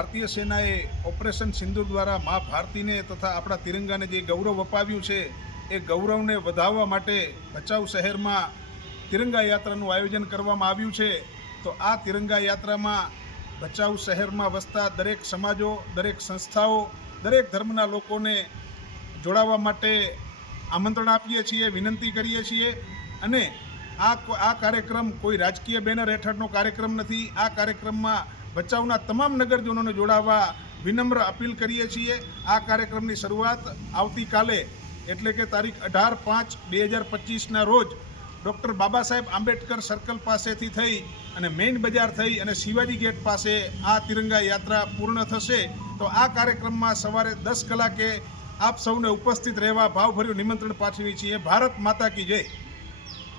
ભારતીય સેનાએ ઓપરેશન સિંદૂર દ્વારા મા ભારતીને તથા આપણા તિરંગાને જે ગૌરવ અપાવ્યું છે એ ગૌરવને વધારવા માટે ભચાઉ શહેરમાં તિરંગા યાત્રાનું આયોજન કરવામાં આવ્યું છે। તો આ તિરંગા યાત્રામાં ભચાઉ શહેરમાં વસતા દરેક સમાજો, દરેક સંસ્થાઓ, દરેક ધર્મના લોકોને જોડાવા માટે આમંત્રણ આપીએ છીએ, વિનંતી કરીએ છીએ। અને આ કાર્યક્રમ કોઈ રાજકીય બેનર હેઠળનો કાર્યક્રમ નથી। આ કાર્યક્રમમાં ભચાઉના તમામ નગરજનોને જોડાવા વિનમ્ર અપીલ કરીએ છીએ। આ કાર્યક્રમની શરૂઆત આવતીકાલે એટલે કે તારીખ 18/5/2025ના રોજ ડૉક્ટર બાબા સાહેબ આંબેડકર સર્કલ પાસેથી થઈ અને મેઇન બજાર થઈ અને શિવાજી ગેટ પાસે આ તિરંગા યાત્રા પૂર્ણ થશે। તો આ કાર્યક્રમમાં સવારે 10 કલાકે આપ સૌને ઉપસ્થિત રહેવા ભાવભર્યું નિમંત્રણ પાઠવીએ છીએ। ભારત માતા કી જય।